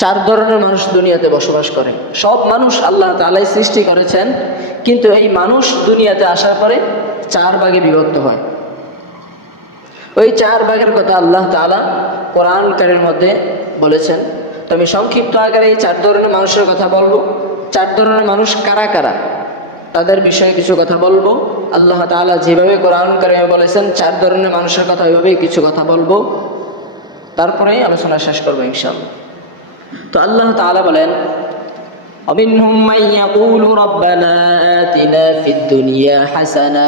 চার ধরনের মানুষ দুনিয়াতে বসবাস করে। সব মানুষ আল্লাহ তাআলাই সৃষ্টি করেছেন, কিন্তু এই মানুষ দুনিয়াতে আসার পরে চার ভাগে বিভক্ত হয়। ওই চার ভাগের কথা আল্লাহ তাআলা কোরআন কারীমের মধ্যে বলেছেন। তো আমি সংক্ষিপ্ত আকারে এই চার ধরনের মানুষের কথা বলবো। চার ধরনের মানুষ কারা কারা তাদের বিষয়ে কিছু কথা বলবো। আল্লাহ তাআলা যেভাবে কোরআন কারীমে বলেছেন চার ধরনের মানুষের কথা, ওইভাবেই কিছু কথা বলবো, তারপরেই আলোচনা শেষ করবো ইনশাআল্লাহ। তো আল্লাহ তাআলা বলেন, ومنهم من يقول ربنا آتنا في الدنيا حسنة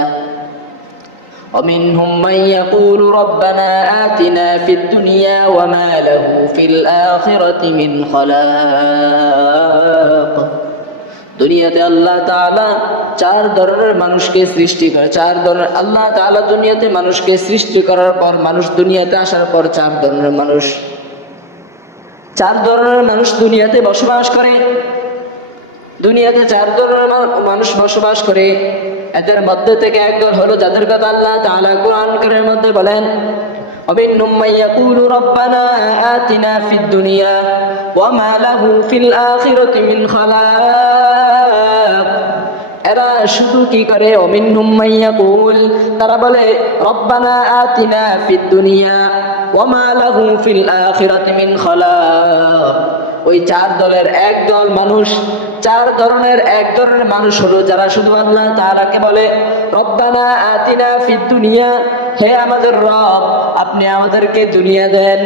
ومنهم من يقول ربنا آتنا في الدنيا وما له في الآخرة من خلاق। দুনিয়াতে আল্লাহ তাআলা চার ধরনের মানুষকে সৃষ্টি করে। চার ধরনের আল্লাহ তাআলা দুনিয়াতে মানুষকে সৃষ্টি করার পর, মানুষ দুনিয়াতে আসার পর চার ধরনের মানুষ দুনিয়াতে বসবাস করে। দুনিয়াতে চার ধরনের মানুষ বসবাস করে। এদের মধ্যে থেকে একদল হলো যাদের কথা আল্লাহ তাআলা কোরআন কারীমের মধ্যে বলেন, ومنهم من يقول ربنا آتنا في الدنيا وما له في الآخرة من خلاق। এরা শুধু কি করে, ومنهم من يقول, তারা বলে রব্বানা আতিনা ফিদ দুনিয়া ওয়ামা লাহু ফিল আখিরাতি মিন খালাক। ওই চার দলের একদল মানুষ, চার ধরনের এক ধরনের মানুষ হলো যারা শুধু আল্লাহ তাআলাকে বলে রব্বানা আতিনা ফিদ দুনিয়া, হে আমাদের রব আপনি আমাদেরকে দুনিয়া দেন,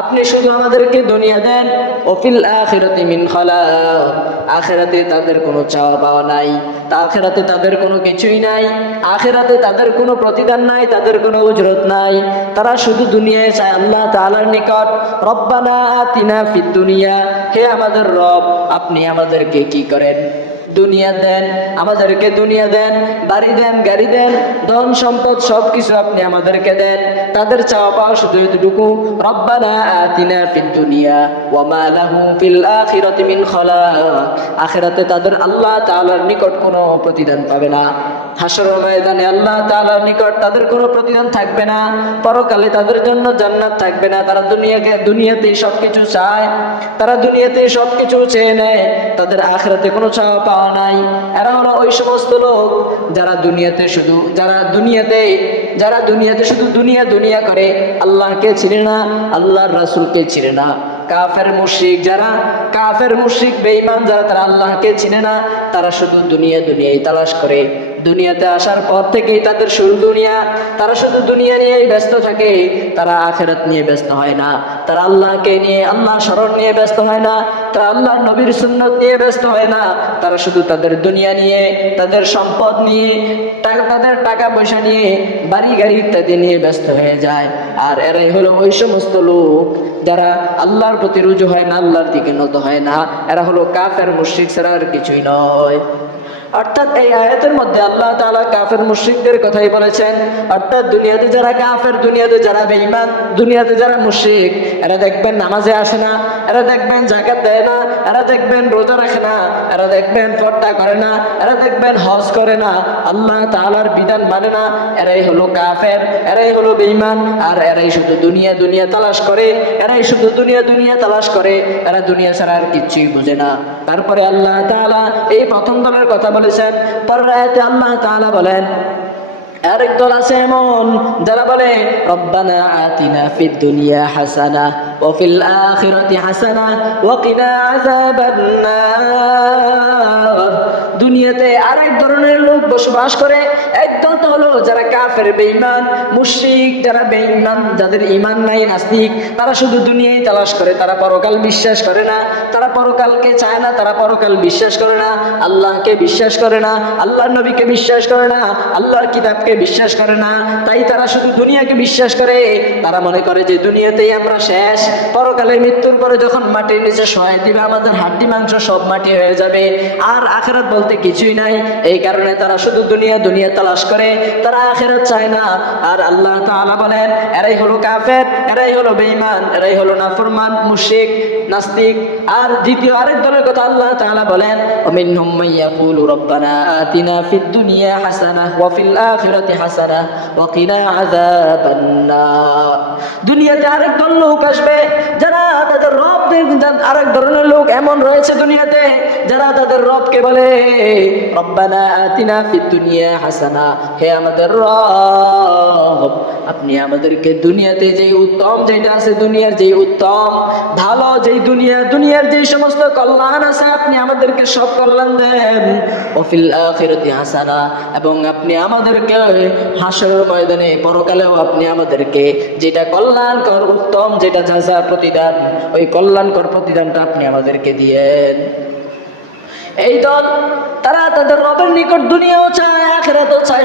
আপনি শুধু আমাদেরকে দুনিয়া দেন। ও ফিল আখিরাতি মিন খালাক, আখিরাতে তাদের কোনো চাওয়া পাওয়া নাই, আখিরাতে তাদের কোনো কিছুই নাই, আখিরাতে তাদের কোনো প্রতিদান নাই, তাদের কোনো উজরত নাই। তারা শুধু দুনিয়ায় চায় আল্লাহ তাআলার নিকট রব্বানা আতিনা ফিদ দুনিয়া, হে আমাদের রব আপনি আমাদেরকে কি করেন, দুনিয়া দেন, আমাদেরকে দুনিয়া দেন, বাড়ি দেন, গাড়ি দেন, ধন সম্পদ সবকিছু আপনি আমাদেরকে দেন। তাদের চাওয়া পাওয়া শুধু এতটুকু, রব্বানা আতিনা ফিদ দুনিয়া ওয়া মা লাহু ফিল আখিরাতি মিন খালাক। আখিরাতে তাদের আল্লাহ তাআলার নিকট কোনো প্রতিদান পাবে না। হাসরের ময়দানে আল্লাহ তাআলার নিকট তাদের কোনো প্রতিদান থাকবে না। পরকালে তাদের জন্য জান্নাত থাকবে না। তারা দুনিয়াতে সবকিছু চায়, তারা দুনিয়াতে সবকিছু চেয়ে নেয়, তাদের আখিরাতে কোনো চাওয়া পাওয়া নাই। এরা হলো ওই সমস্ত লোক যারা দুনিয়াতে শুধু দুনিয়া করে, আল্লাহকে চিনে না, আল্লাহর রাসূলকে চিনে না। কাফের মুশরিক বেঈমান যারা, তারা আল্লাহকে চিনে না, তারা শুধু দুনিয়াই তালাশ করে। দুনিয়াতে আসার পর থেকেই তাদের শুরু দুনিয়া, তারা শুধু দুনিয়া নিয়েই ব্যস্ত থাকে, তারা আখিরাত নিয়ে ব্যস্ত হয় না, তারা আল্লাহকে নিয়ে, আল্লাহ স্মরণ নিয়ে ব্যস্ত হয় না, তারা আল্লাহর নবীর সুন্নত নিয়ে ব্যস্ত হয় না। তারা শুধু তাদের দুনিয়া নিয়ে, তাদের সম্পদ নিয়ে, তাদের টাকা পয়সা নিয়ে, বাড়ি গাড়ি ইত্যাদি নিয়ে ব্যস্ত হয়ে যায়। আর এরাই হলো ওই সমস্ত লোক যারা আল্লাহর প্রতি রুজু হয় না, আল্লাহর দিকে নত হয় না। এরা হলো কাফের মুশরিক ছাড়া আর কিছুই নয়। অর্থাৎ এই আয়াতের মধ্যে আল্লাহ তাআলা কাফের মুশরিকদের কথাই বলেছেন। অর্থাৎ দুনিয়াতে যারা কাফের, দুনিয়াতে যারা বেঈমান, দুনিয়াতে যারা মুশরিক, এরা দেখবেন নামাজে আসে না, এরা দেখবেন যাকাত দেয় না, এরা দেখবেন রোজা রাখে না, এরা দেখবেন পর্দা করে না, এরা দেখবেন হজ করে না, আল্লাহ তাআলার বিধান মানে না। এরাই হলো কাফের, এরাই হলো বেঈমান। আর এরাই শুধু দুনিয়া তালাশ করে, এরাই শুধু দুনিয়া তালাশ করে। এরা দুনিয়া ছাড়া আর কিচ্ছুই বুঝে না। তারপরে আল্লাহ তাআলা এই প্রথম দলের কথা বলেছেন। পরের আয়াতে আল্লাহ তাআলা বলেন, আরেক দল আছে এমন যারা বলে রব্বানা আতিনা ফিদ দুনিয়া হাসানা ওয়া ফিল আখিরাতি হাসানা ওয়া কিনা আযাবান নার। দুনিয়াতে আরেক ধরনের লোক বসবাস করে। একদল তো হলো যারা কাফের, বেঈমান, মুশরিক, যারা বেঈমান, যাদের ঈমান নাই, নাস্তিক, তারা শুধু দুনিয়াই তালাশ করে। তারা পরকাল বিশ্বাস করে না, তারা পরকালকে চায় না, তারা পরকাল বিশ্বাস করে না, আল্লাহকে বিশ্বাস করে না, আল্লাহর নবীকে বিশ্বাস করে না, আল্লাহর কিতাবকে বিশ্বাস করে না। তাই তারা শুধু দুনিয়াকে বিশ্বাস করে। তারা মনে করে যে দুনিয়াতেই আমরা শেষ, পরকালে মৃত্যুর পরে যখন মাটির নিচে শোয়াই দিবে আমাদের হাড্ডি মাংস সব মাটি হয়ে যাবে, আর আখিরাত বলতে কিছুই নাই, এই কারণে তারা শুধু দুনিয়া দুনিয়া তালাশ করে, তারা আখিরাত চায় না। আর আল্লাহ তাআলা বলেন এরাই হলো কাফের, এরাই হলো বেঈমান, এরাই হলো নাফরমান, মুশরিক, নাস্তিক। আর দ্বিতীয় আরেক দলের কথা আল্লাহ তাআলা বলেন ওমিনহুম মাইয়াকুলু রব্বানা আতিনা ফিদ দুনিয়া হাসানাহ ওয়া ফিল আখিরাতি হাসানাহ ওয়া কিনা আযাবান্নার। দুনিয়াতে আরেক দল লোক আসবে যারা তাদের রব, আরেক ধরনের লোক এমন রয়েছে দুনিয়াতে যারা তাদের রবকে বলে রব্বানা আতিনা ফিদ দুনিয়া হাসানা, হে আমাদের রব আপনি আমাদেরকে দুনিয়াতে যে উত্তম যেটা আছে, দুনিয়ার যে উত্তম ভালো যেই দুনিয়ার যে সমস্ত কল্যাণ আছে আপনি আমাদেরকে সব কল্যাণ দেন। ওয়াফিল আখিরাতি হাসানা, এবং আপনি আমাদেরকে হাসরের ময়দানে পরকালেও আপনি আমাদেরকে যেটা কল্যাণকর উত্তম যেটা যা প্রতিদান, ওই কল্যাণকর প্রতিদানটা আপনি আমাদেরকে দিয়েন। এই দল তারা তাদের রবের নিকট দুনিয়াও চায় আখিরাতও চায়,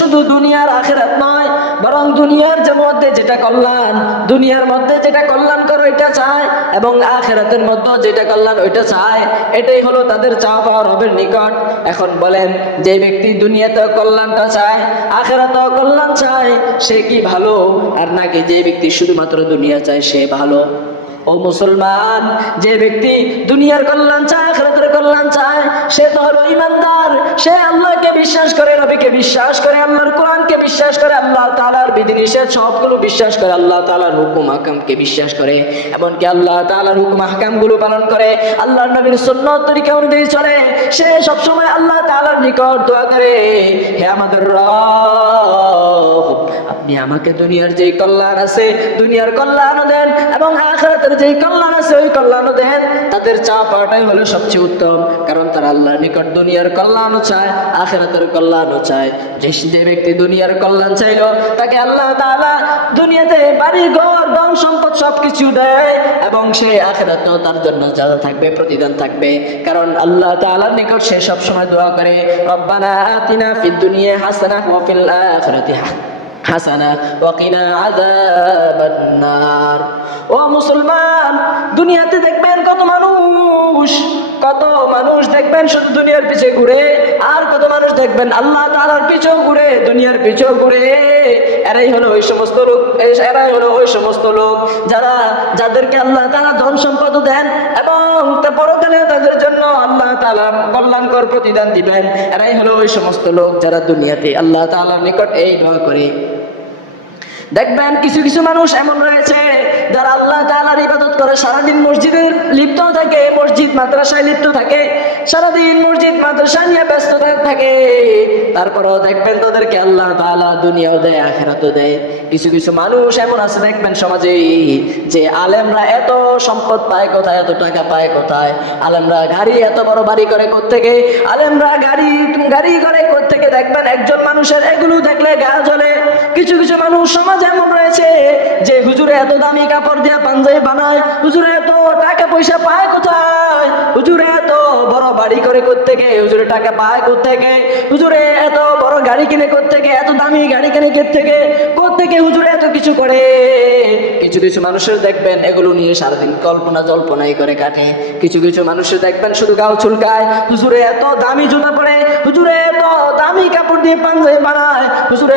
শুধু দুনিয়ার আখিরাত নয়, বরং দুনিয়ার যে মধ্যে যেটা কল্যাণ, দুনিয়ার মধ্যে যেটা কল্যাণকর ওইটা চায়, এবং আখিরাতের মধ্যে যেটা কল্যাণ ওইটা চায়। এটাই হলো তাদের চাওয়া পাওয়া রবের নিকট। এখন বলেন যে ব্যক্তি দুনিয়াতেও কল্যাণটা চায় আখিরাতেও কল্যাণ চায় সে কি ভালো, আর নাকি যে ব্যক্তি শুধুমাত্র দুনিয়া চায় সে ভালো? ও মুসলমান, যে ব্যক্তি দুনিয়ার কল্যাণ চায় আখিরাতের কল্যাণ চায় সে তো হলো ঈমানদার। সে আল্লাহকে বিশ্বাস করে, নবীকে বিশ্বাস করে, আল্লাহর কোরআনকে বিশ্বাস করে, আল্লাহ তাআলার বিধিনিষেধ সবগুলো বিশ্বাস করে, আল্লাহ তাআলার হুকুম আহকামকে বিশ্বাস করে, এমনকি আল্লাহ তাআলার হুকুম আহকামগুলো পালন করে, আল্লাহর নবীর সুন্নাত তরিকা অনুযায়ী চলে। সে সবসময় আল্লাহ তাআলার নিকট দোয়া করে হে আমাদের রব আপনি আমাকে দুনিয়ার যেই কল্যাণ আছে দুনিয়ার কল্যাণও দেন, এবং আখিরাতের যেই কল্যাণ আছে ওই কল্যাণও দেন। তাদের চাওয়া পাওয়াটাই হলো সবচেয়ে উত্তম, কারণ তারা আল্লাহর নিকট দুনিয়ার কল্যাণও চায় আখিরাতের কল্যাণও চায়। যে ব্যক্তি দুনিয়ার কল্যাণ চাইলো তাকে আল্লাহ তাআলা দুনিয়াতে বাড়ি ঘর ধন সম্পদ সবকিছু দেয়, এবং সে আখিরাতেও তার জন্য যা থাকবে প্রতিদান থাকবে, কারণ আল্লাহ তাআলার নিকট সে সবসময় দোয়া করে রব্বানা আতিনা ফিদ দুনিয়া হাসানাহ ওয়া ফিল আখিরাতি হাসানা ওয়া কিনা আযাবান্নার। ও মুসলমান, দুনিয়াতে দেখবেন কত মানুষ দেখবেন শুধু দুনিয়ার পিছে ঘুরে, আর কত মানুষ দেখবেন আল্লাহ তাআলার পিছেও ঘুরে, দুনিয়ার পিছেও ঘুরে। এরাই হলো ওই সমস্ত লোক যাদেরকে আল্লাহ তাআলা ধন সম্পদ দেন এবং পরকালে তাদের জন্য আল্লাহ তাআলা কল্যাণকর প্রতিদান দিবেন। এরাই হলো ওই সমস্ত লোক যারা দুনিয়াতে আল্লাহ তাআলার নিকট এই দোয়া করে। দেখবেন কিছু কিছু মানুষ এমন রয়েছে যারা আল্লাহ তাআলার ইবাদত করে, সারাদিন মসজিদে লিপ্ত থাকে, মসজিদ মাদ্রাসায় লিপ্ত থাকে, সারাদিন মসজিদ মাদ্রাসা নিয়ে ব্যস্ত থাকে, তারপরেও দেখবেন তাদেরকে আল্লাহ তাআলা দুনিয়াও দেয় আখিরাতও দেয়। কিছু কিছু মানুষ এমন আছে দেখবেন সমাজে যে আলেমরা এত সম্পদ পায় কোথায়, এত টাকা পায় কোথায়, আলেমরা গাড়ি এত বড় বাড়ি করে কোত্থেকে, আলেমরা গাড়ি করে কোত্থেকে, দেখবেন একজন মানুষের এগুলো দেখলে গা জ্বলে। কিছু কিছু মানুষ সমাজ এমন রয়েছে যে হুজুরে এত দামি কাপড় দিয়ে পাঞ্জাবি বানায়, হুজুরে এত টাকা পয়সা পায় কোথায়, হুজুরে এত বড় বাড়ি করে কোত্থেকে, হুজুরে টাকা পায় কোত্থেকে, হুজুরে এত বড় গাড়ি কিনে কোত্থেকে, এত দামি গাড়ি কিনে কোত্থেকে হুজুরে এত কিছু করে। কিছু কিছু মানুষের দেখবেন এগুলো নিয়ে সারাদিন জল্পনাই করে কাটে। কিছু কিছু মানুষের দেখবেন শুধু গাও চুলকায়, হুজুরে এত দামি জুতা পরে, হুজুরে এত দামি কাপড় দিয়ে পাঞ্জাবি বানায়, হুজুরে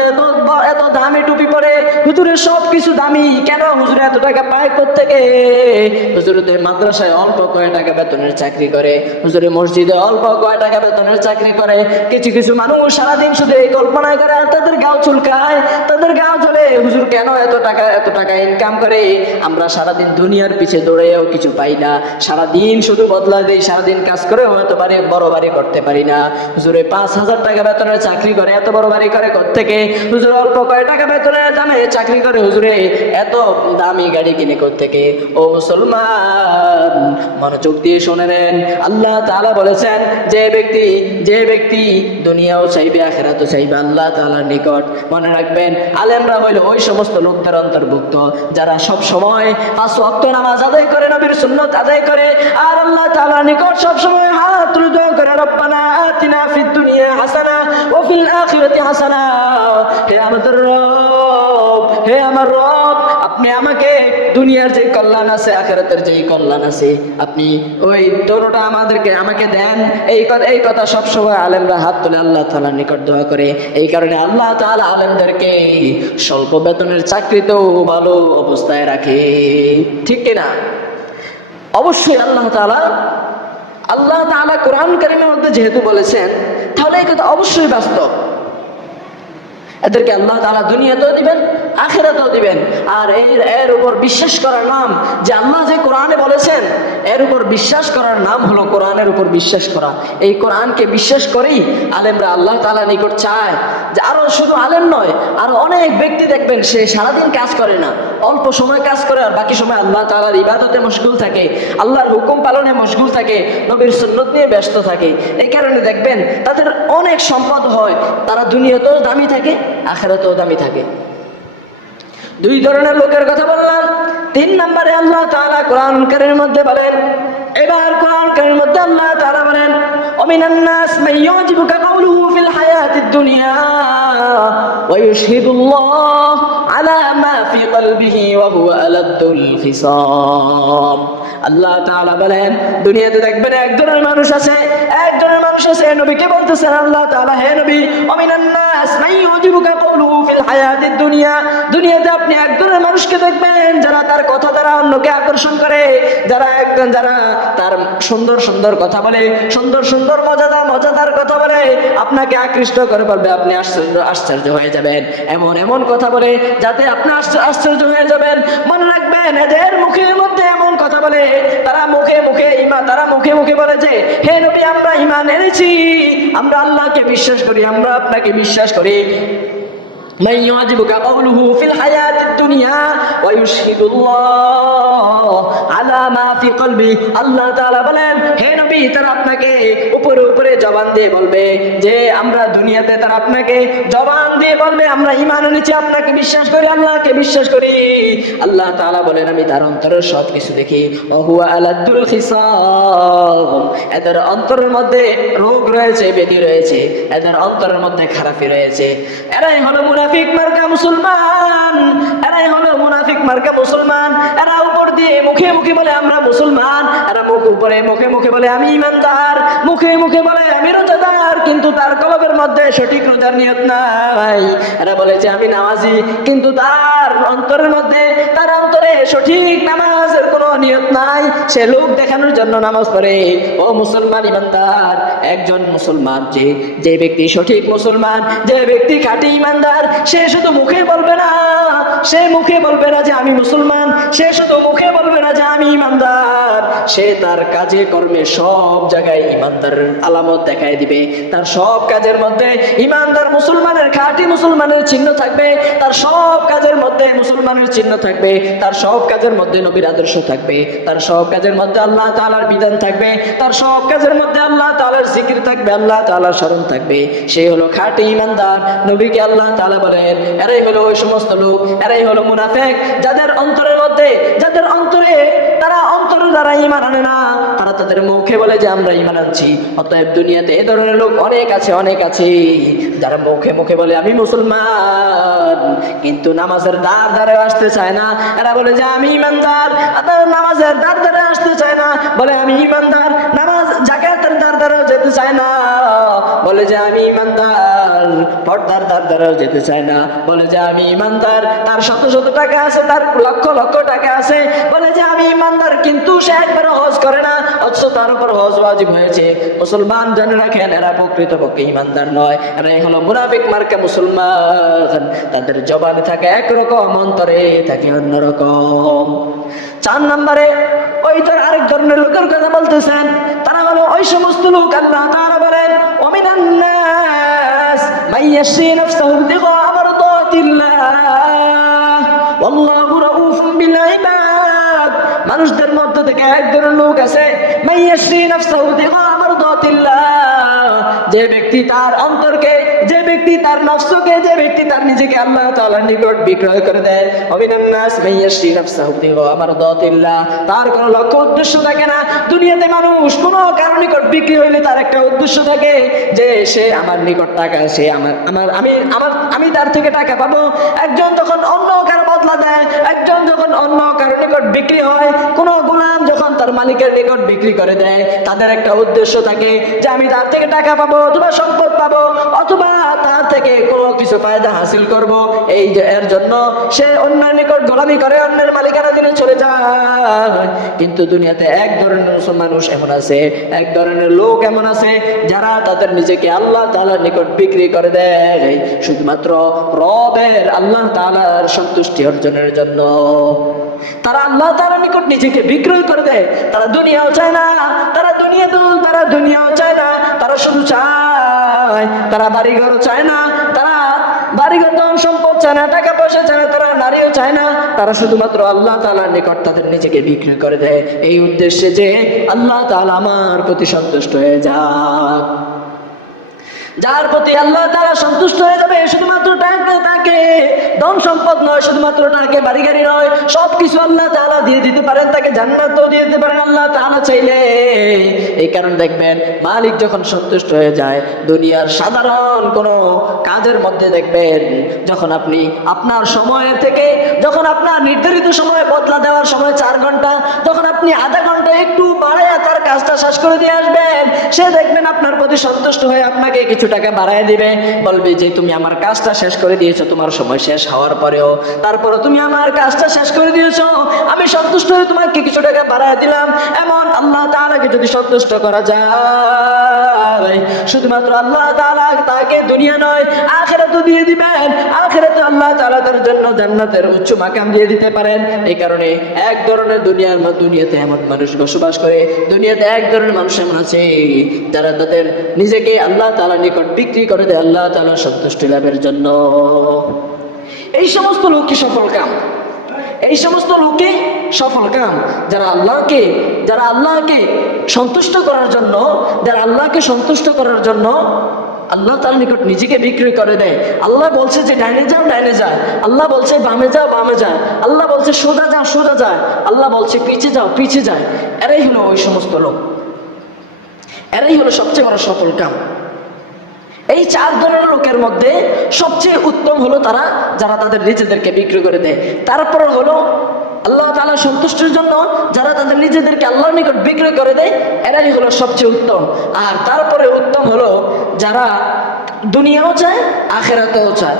এত দামি টুপি পরে, হুজুরে সব কিছু দামি। কেন? হুজুরে এত টাকা পায় কোত্থেকে? হুজুরদের মাদ্রাসায় অল্প কয় টাকা বেতনের চাকরি করে, হুজুরে মসজিদে অল্প কয় টাকা বেতনের চাকরি করে। কিছু কিছু মানুষ সারাদিন শুধু এই কল্পনায় করে, আর তাদের গাও চুলকায়, তাদের গাও জ্বলে, হুজুর কেন এত টাকা ইনকাম করে, আমরা সারাদিন দুনিয়ার পিছে দৌড়েও কিছু পাই না, সারাদিন শুধু বদলা দেই, সারাদিন কাজ করেও এত বড় বাড়ি করতে পারি না। হুজুরে 5,000 টাকা বেতনের চাকরি করে, এত বড় বাড়ি করে কোত্থেকে? হুজুর অল্প কয় টাকা বেতনের দামে চাকরি করে, হুজুরে এত দামি গাড়ি কিনে কোত্থেকে? ও মুসলমান, মনোযোগ দিয়ে শুনে নেন, আল্লাহ তাআলা বলেছেন যে ব্যক্তি দুনিয়াও চাইবে আখিরাতও চাইবে আল্লাহ তাআলার নিকট। মনে রাখবেন আলেমরা হইল ওই সমস্ত লোকদের অন্তর্ভুক্ত যারা সব সময় 5 ওয়াক্ত নামাজ আদায় করে, নবীর সুন্নাত আদায় করে, আর আল্লাহ তাআলার নিকট সব সময় হাত তুলে দোয়া করে রব্বানা আতিনা ফিদ দুনিয়া হাসানা ওয়া ফিল আখিরাতি হাসানা। হে আমাদের রব, হে আমার রব, আপনি আমাকে দুনিয়ার যে কল্যাণ আছে আখিরাতের যে কল্যাণ আছে আপনি ওই দোনোটা আমাকে দেন। এই কথা সবসময় আলেমরা হাত তুলে আল্লাহ তাআলার নিকট দোয়া করে। এই কারণে আল্লাহ তাআলা আলেমদেরকে স্বল্প বেতনের চাকরিতেও ভালো অবস্থায় রাখে, ঠিক কিনা? অবশ্যই আল্লাহ তাআলা কোরআন কারীমের মধ্যে যেহেতু বলেছেন, তাহলে এই কথা অবশ্যই বাস্তব। এদেরকে আল্লাহ তাআলা দুনিয়াতেও দিবেন, আখিরাতেও দিবেন। আর এর উপর বিশ্বাস করার নাম, যে আল্লাহ যে কোরআনে বলেছেন, এর উপর বিশ্বাস করার নাম হলো কোরআনের উপর বিশ্বাস করা। এই কোরআনকে বিশ্বাস করেই আলেমরা আল্লাহ তাআলা নিকট চায় যে আরো শুধু আলেম নয়, আরো অনেক ব্যক্তি দেখবেন সে সারাদিন কাজ করে না, অল্প সময় কাজ করে, আর বাকি সময় আল্লাহ তাআলার ইবাদতে মশগুল থাকে, আল্লাহর হুকুম পালনে মশগুল থাকে, নবীর সুন্নত নিয়ে ব্যস্ত থাকে। এই কারণে দেখবেন তাদের অনেক সম্পদ হয়, তারা দুনিয়াতেও দামি থাকে, আখিরাতেও দামি থাকে। দুই ধরনের লোকের কথা বললাম। 3 নম্বরে আল্লাহ তাআলা কোরআন কারীমের মধ্যে বলেন, এবার কোরআন কারীমের মধ্যে আল্লাহ তাআলা বলেন, ওমিনান নাস মান ইউজিবুকা কাউলুহু ফিল হায়াতিদ দুনিয়া ওয়া ইউশহিদুল্লাহ আলা মা ফি কলবিহি ওয়া হুয়া আলাদ্দুল খিসাম। আল্লাহ তাআলা বলেন, দুনিয়াতে দেখবেন একজনের মানুষ আছে, নবীকে বলতেছেন আল্লাহ তাআলা, হে নবী, ওমিনান নাস মান ইউজিবুকা কাউলুহু ফিল হায়াতিদ দুনিয়া, দুনিয়াতে আপনি একজনের মানুষকে দেখবেন যারা তার কথা দ্বারা অন্যকে আকর্ষণ করে, যারা তার সুন্দর সুন্দর কথা বলে, সুন্দর সুন্দর মজাদার কথা বলে, আপনাকে আকৃষ্ট করে বলবে, আপনি আশ্চর্য হয়ে যাবেন, এমন কথা বলে যাতে আপনি আশ্চর্য হয়ে যাবেন। মনে রাখবেন, এদের মুখের মধ্যে এমন কথা বলে, তারা মুখে মুখে বলে যে, হে নবী, আমরা ঈমান এনেছি, আমরা আল্লাহকে বিশ্বাস করি, আমরা আপনাকে বিশ্বাস করি। মান ইউজিবুকা কাউলুহু ফিল হায়াতিদ দুনিয়া ওয়া ইউশহিদুল্লাহ আলা মা ফি কলবি। আল্লাহ তাআলা বলেন, হে নবী, তারা আপনাকে উপরে জবান দিয়ে বলবে যে আমরা দুনিয়াতে, তারা আপনাকে জবান দিয়ে বলবে আমরা ঈমান এনেছি, আপনাকে বিশ্বাস করি, আল্লাহকে বিশ্বাস করি। আল্লাহ তাআলা বলেন, আমি তার অন্তরের সব কিছু দেখি। ওয়া হুয়া আলাদ্দুল খিসাম। এদের অন্তরের মধ্যে রোগ রয়েছে, ব্যাধি রয়েছে, এদের অন্তরের মধ্যে খারাপি রয়েছে। এরাই হলো মুনাফিক মার্কা মুসলমান, এরা উপর দিয়ে মুখে মুখে বলে আমরা মুসলমান, এরা মুখে মুখে বলে আমি ঈমানদার, মুখে মুখে বলে আমি রোজাদার, কিন্তু তার কলবের মধ্যে সঠিক রোজার নিয়ত নাই। এরা বলে যে আমি নামাজি, কিন্তু তার অন্তরে সঠিক নামাজের কোনো নিয়ত নাই, সে লোক দেখানোর জন্য নামাজ পড়ে। ও মুসলমান ঈমানদার, একজন মুসলমান, যে ব্যক্তি সঠিক মুসলমান, যে ব্যক্তি খাঁটি ঈমানদার, সে শুধু মুখে বলবে না যে আমি মুসলমান, সে শুধু মুখে বলবে না যে আমি ঈমানদার, সে তার কাজে কর্মে সব জায়গায় ঈমানদারের আলামত দেখায় দিবে। তার সব কাজের মধ্যে ঈমানদার মুসলমানের, খাঁটি মুসলমানের চিহ্ন থাকবে, তার সব কাজের মধ্যে মুসলমানের চিহ্ন থাকবে, তার সব কাজের মধ্যে নবীর আদর্শ থাকবে, তার সব কাজের মধ্যে আল্লাহ তাআলার বিধান থাকবে, তার সব কাজের মধ্যে আল্লাহ তাআলার জিকির থাকবে, আল্লাহ তাআলার স্মরণ থাকবে। সে হলো খাঁটি ঈমানদার। নবীকে আল্লাহ তাআলা বলেন, এরাই হলো ওই সমস্ত লোক, এরাই হলো মুনাফিক, যাদের অন্তরে তারা অন্তরের দ্বারা ঈমান আনে না, তারা তাদের মুখে বলে যে আমরা ঈমান আনছি। অতএব দুনিয়াতে এই ধরনের লোক অনেক আছে, যারা মুখে মুখে বলে আমি মুসলমান, কিন্তু নামাজের দ্বারে আসতে চায় না। এরা বলে যে আমি ঈমানদার, নামাজের দ্বারে আসতে চায় না, বলে আমি ঈমানদার, নামাজ যাকাতের দ্বারে যেতে চায় না, বলে যে আমি ঈমানদার, পর্দার দ্বারে যেতে চায় না, বলে যে আমি ঈমানদার, তার শত টাকা আছে, তার লক্ষ টাকা আছে, বলে যে আমি ঈমানদার, কিন্তু সে একবার হজ করে না, অথচ তার উপর হজ ওয়াজিব হয়েছে। মুসলমান জেনে রাখেন, এরা প্রকৃতপক্ষে ঈমানদার নয়, এরাই হলো মুনাফিক মার্কা মুসলমান। তাদের জবানে থাকে একরকম, অন্তরে থাকে অন্যরকম। 4 নম্বরে ওই তার আরেক ধরনের লোকের কথা বলতেছেন, তারা হলো ওই সমস্ত লোক, আল্লাহ তাআলা বলেন, ওমিনান নাস মাইয়াশরি নাফসাহু ইবতিগা মারদাতিল্লাহ ওয়াল্লাহু রাউফুম বিল ইবাদ। মানুষদের মধ্যে থেকে এক ধরনের লোক আছে, মাইয়াশরি নাফসাহু ইবতিগা মারদাতিল্লাহ, যে ব্যক্তি তার অন্তরকে যে ব্যক্তি তার নফসকে, যে ব্যক্তি তার নিজেকে আল্লাহ তাআলার নিকট বিক্রয় করে দেয়, ওমিনান নাস মাইয়াশরি নাফসাহু বিগা মারদাতিল্লাহ, তার কোনো লক্ষ্য উদ্দেশ্য থাকে না। দুনিয়াতে মানুষ কোনো কারো নিকট বিক্রি হইলে তার একটা উদ্দেশ্য থাকে যে সে আমার নিকট টাকা, সে আমি তার থেকে টাকা পাবো। একজন যখন অন্য কারো বদলা দেয়, একজন যখন অন্য কারো নিকট বিক্রি হয়, কোনো গোলাম যখন তার মালিকের নিকট বিক্রি করে দেয়, তাদের একটা উদ্দেশ্য থাকে যে আমি তার থেকে টাকা পাবো অথবা সম্পদ পাবো অথবা তার থেকে কোনো কিছু ফায়দা হাসিল করব। এই যে এর জন্য সে অন্যের নিকট গোলামি করে, অন্যের মালিকানা দিনে চলে যায়। কিন্তু দুনিয়াতে এক ধরনের মানুষ এমন আছে, এক ধরনের লোক এমন আছে যারা তাদের নিজেকে আল্লাহ তাআলার নিকট বিক্রি করে দেয় শুধুমাত্র রবের আল্লাহ তাআলার সন্তুষ্টি অর্জনের জন্য। তারা আল্লাহ তাআলার নিকট নিজেকে বিক্রয় করে দেয়। তারা দুনিয়াও চায় না, তারা দুনিয়াও চায় না, তারা শুধু চায়, তারা বাড়িঘরও চায় না, তারা বাড়িঘর ধন সম্পদ চায় না, টাকা পয়সা চায় না, তারা নারীও চায় না, তারা শুধুমাত্র আল্লাহ তাআলার নিকট তাদের নিজেকে বিক্রি করে দেয় এই উদ্দেশ্যে যে আল্লাহ তাআলা আমার প্রতি সন্তুষ্ট হয়ে যাক। যার প্রতি আল্লাহ তাআলা সন্তুষ্ট হয়ে যাবে, শুধুমাত্র তাকে ধন সম্পদ নয়, শুধুমাত্র তাকে বাড়ি গাড়ি নয়, সবকিছু আল্লাহ তাআলা দিয়ে দিতে পারেন, তাকে জান্নাতও দিয়ে দিতে পারেন আল্লাহ তাআলা চাইলে। এই কারণে দেখবেন মালিক যখন সন্তুষ্ট হয়ে যায়, দুনিয়ার সাধারণ কোনো কাজের মধ্যে দেখবেন যখন আপনি আপনার সময়ের থেকে, যখন আপনার নির্ধারিত সময় বদলা দেওয়ার সময় 4 ঘন্টা, যখন আপনি আধা ঘন্টা একটু বাড়াইয়া তার কাজটা শেষ করে দিয়ে আসবেন, সে দেখবেন আপনার প্রতি সন্তুষ্ট হয়ে আপনাকে কিছু টাকা বাড়ায় দিবে, বলবে যে তুমি আমার কাজটা শেষ করে দিয়েছো, তোমার সময় শেষ হওয়ার পরেও তারপরে তুমি আমার কাজটা শেষ করে দিয়েছো, আমি সন্তুষ্ট হয়ে তোমাকে কিছু টাকা বাড়ায় দিলাম। এমন আল্লাহ তাআলাকে যদি সন্তুষ্ট করা যায়, শুধুমাত্র আল্লাহ তাআলা তাকে দুনিয়া নয় আখিরাতও দিয়ে দিবেন। আখিরাতে আল্লাহ তাআলা তার জন্য জান্নাতের উচ্চ মাকাম দিয়ে দিতে পারেন। এই কারণে এক ধরনের দুনিয়াতে এমন মানুষ বসবাস করে, দুনিয়াতে এক ধরনের মানুষ এমন আছে যারা তাদের নিজেকে আল্লাহ তাআলার নিকট বিক্রি করে দেয় আল্লাহ তাআলার সন্তুষ্টি লাভের জন্য। এই সমস্ত লোকই সফল কাম, এই সমস্ত লোকে সফল কাম যারা আল্লাহকে সন্তুষ্ট করার জন্য, যারা আল্লাহকে সন্তুষ্ট করার জন্য আল্লাহ তাআলার নিকট নিজেকে বিক্রি করে দেয়। আল্লাহ বলছে যে ডাইনে যাও ডাইনে যায়, আল্লাহ বলছে বামে যাও বামে যায়, আল্লাহ বলছে সোজা যাও সোজা যায়, আল্লাহ বলছে পিছে যাও পিছে যায়। এরাই হলো ওই সমস্ত লোক, এরাই হলো সবচেয়ে বড় সফল কাম। এই 4 ধরনের লোকের মধ্যে সবচেয়ে উত্তম হলো তারা যারা তাদের নিজেদেরকে বিক্রি করে দেয়। তারপর হলো আল্লাহ তাআলা সন্তুষ্টির জন্য যারা তাদের নিজেদেরকে আল্লাহর নিকট বিক্রি করে দেয়, এরাই হলো সবচেয়ে উত্তম। আর তারপরে উত্তম হলো যারা দুনিয়াও চায় আখিরাতেও চায়।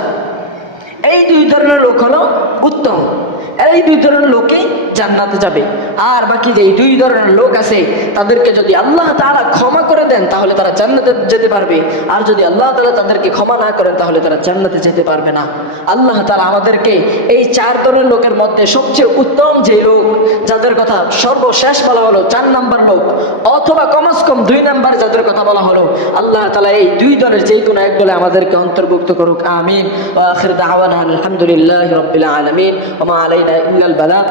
এই 2 ধরনের লোক হলো উত্তম। এই 2 ধরনের লোকে জান্নাতে যাবে। আর বাকি যে 2 ধরনের লোক আছে তাদেরকে যদি আল্লাহ তাআলা ক্ষমা করে দেন তাহলে তারা জান্নাতে যেতে পারবে, আর যদি আল্লাহ তাআলা তাদেরকে ক্ষমা না করেন তাহলে তারা জান্নাতে যেতে পারবে না। আল্লাহ তাআলা আমাদেরকে এই 4 ধরনের লোকের মধ্যে সবচেয়ে উত্তম যে লোক, যাদের কথা সর্বশেষ বলা হলো 4 নাম্বার লোক, অথবা কমস কম 2 নাম্বার যাদের কথা বলা হলো, আল্লাহ তাআলা এই 2 দলের যে কোনো এক দলে আমাদেরকে অন্তর্ভুক্ত করুক। আমিন। ওয়া আখির দাওয়ানা আলহামদুলিল্লাহি রাব্বিল আলামিন ওয়া মা আলাইনা ইল্লাল বালাগ।